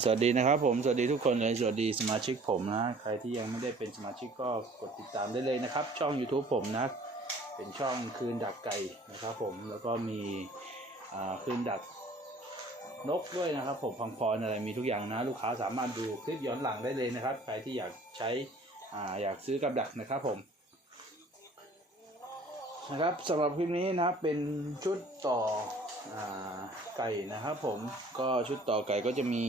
สวัสดีนะครับผมสวัสดีทุกคนเลยสวัสดีสมาชิกผมนะใครที่ยังไม่ได้เป็นสมาชิกก็กดติดตามได้เลยนะครับ ช่อง YouTube ผมนะ เป็นช่องคืนดักไก่นะครับผมแล้วก็มีอ่าคืนดักนกด้วยนะครับ ผมพังพรอะไรมีทุกอย่างนะ ลูกค้าสามารถดูคลิปย้อนหลังได้เลยนะครับ ใครที่อยากใช้อ่าอยากซื้อกับดักนะครับผมนะครับสำหรับคลิปนี้นะเป็นชุดต่อ ไก่นะครับผมก็ชุดต่อไก่ก็จะมี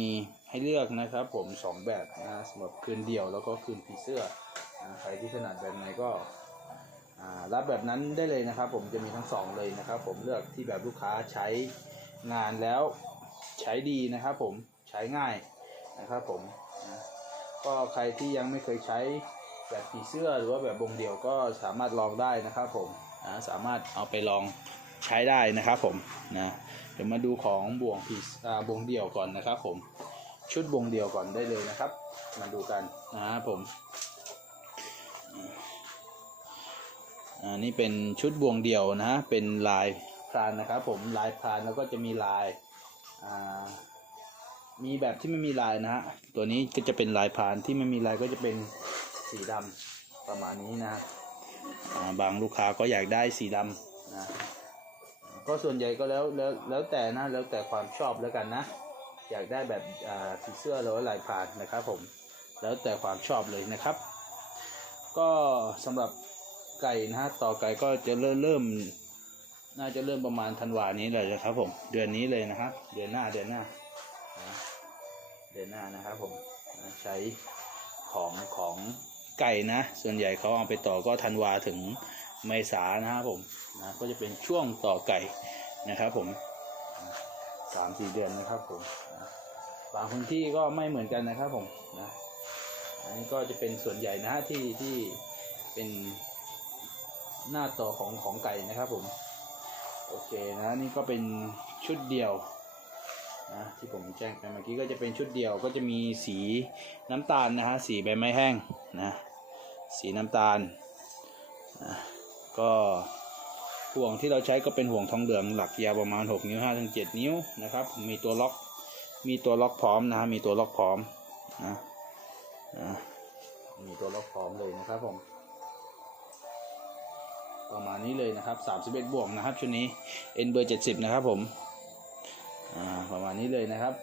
ให้เลือกนะครับผมสองแบบนะสำหรับคืนเดี่ยวแล้วก็คืนผีเสื้อใครที่ถนัดแบบไหนก็รับแบบนั้นได้เลยนะครับ ผมจะมีทั้งสองเลยนะครับ ผมเลือกที่แบบลูกค้าใช้งานแล้วใช้ดีนะครับผมใช้ง่ายนะครับผมนะก็ใครที่ยังไม่เคยใช้แบบผีเสื้อหรือว่าแบบบงเดี่ยวก็สามารถลองได้นะครับผมนะสามารถเอาไปลอง ใช้ได้นะครับผมนะเดี๋ยวมาดูของบ่วงพีอ่าบ่วงเดี่ยวก่อนนะครับผมชุดบ่วงเดี่ยวก่อนได้เลยนะครับ มาดูกันนะครับผมอ่านี่เป็นชุดบ่วงเดี่ยวนะเป็นลายพรานนะครับผมลายพรานแล้วก็จะมีลายอ่ามีแบบที่ไม่มีลายนะฮะตัวนี้ก็จะเป็นลายพรานที่ไม่มีลายก็จะเป็นสีดำประมาณนี้นะฮะบางลูกค้าก็อยากได้สีดำนะ ก็ส่วนใหญ่ก็แล้วแล้วแล้วแต่นะแล้วแต่ความชอบแล้วกันนะ อยากได้แบบอ่าสีเสื้อหรือว่าลายพรานนะครับ ผม แล้วแต่ความชอบเลยนะครับ ก็สำหรับไก่นะฮะต่อไก่ก็จะเริ่มเริ่ม น่าจะเริ่มประมาณธันวานี้เลยนะครับผม เดือนนี้เลยนะครับเดือนหน้าเดือนหน้าเดือนหน้านะครับผมใช้ของของไก่นะ ส่วนใหญ่เขาเอาไปต่อก็ธันวาถึงเมษานะครับผม นะก็จะเป็นช่วงต่อไก่นะครับผมสามสี่เดือนนะครับผมบางพื้นที่ก็ไม่เหมือนกันนะครับผมนะอันนี้ก็จะเป็นส่วนใหญ่นะฮะที่ที่เป็นหน้าต่อของของไก่นะครับผมโอเคนะนี่ก็เป็นชุดเดียวนะที่ผมแจ้งไปเมื่อกี้ก็จะเป็นชุดเดียวก็จะมีสีน้ำตาลนะฮะสีใบไม้แห้งนะสีน้ำตาลนะก็ ห่วงที่เราใช้ก็เป็นห่วงทองเหลืองหลักยาวประมาณ 6 นิ้ว5ถึง7นิ้วนะครับ มีตัวล็อก มีตัวล็อกพร้อมนะฮะมีตัวล็อกพร้อมนะมีตัวล็อกพร้อมเลยนะครับผมประมาณนี้เลยนะครับ31บวกนะครับชุดนี้ N เบอร์70 นะครับผมอ่าประมาณนี้เลยนะครับ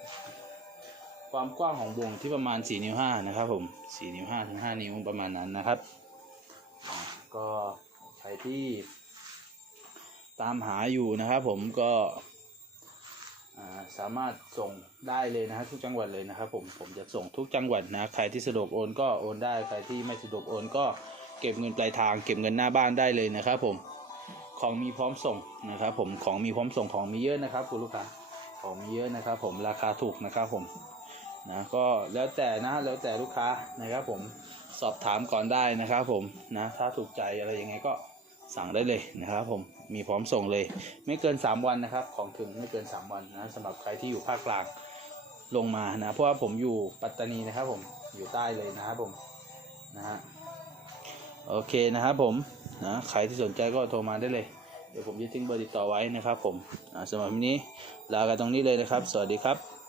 ความกว้างของวงที่ประมาณ 4 นิ้ว5นะครับผม4นิ้ว5ถึง5นิ้วประมาณนั้นนะครับ ก็ใครที่ ตามหาอยู่นะครับผมก็สามารถส่งได้เลยนะครับทุกจังหวัดเลยนะครับผมผมจะส่งทุกจังหวัดนะใครที่สะดวกโอนก็โอนได้ใครที่ไม่สะดวกโอนก็เก็บเงินปลายทางเก็บเงินหน้าบ้านได้เลยนะครับผมของมีพร้อมส่งนะครับผมของมีพร้อมส่งของมีเยอะนะครับคุณลูกค้าของมีเยอะนะครับผมราคาถูกนะครับผมนะก็แล้วแต่นะแล้วแต่ลูกค้านะครับผมสอบถามก่อนได้นะครับผมนะถ้าถูกใจอะไรยังไงก็ สั่งได้เลยนะครับผมมีพร้อมส่งเลย ไม่เกิน 3 วันนะครับ ของถึงไม่เกิน 3 วันนะสำหรับใครที่อยู่ภาคกลางลงมานะเพราะว่าผมอยู่ปัตตานีนะครับผมอยู่ใต้เลยนะครับผมนะฮะโอเคนะครับผมนะใครที่สนใจก็โทรมาได้เลย เดี๋ยวผมจะทิ้งเบอร์ติดต่อไว้นะครับผมสำหรับวันนี้ลากันตรงนี้เลยนะครับ สวัสดีครับ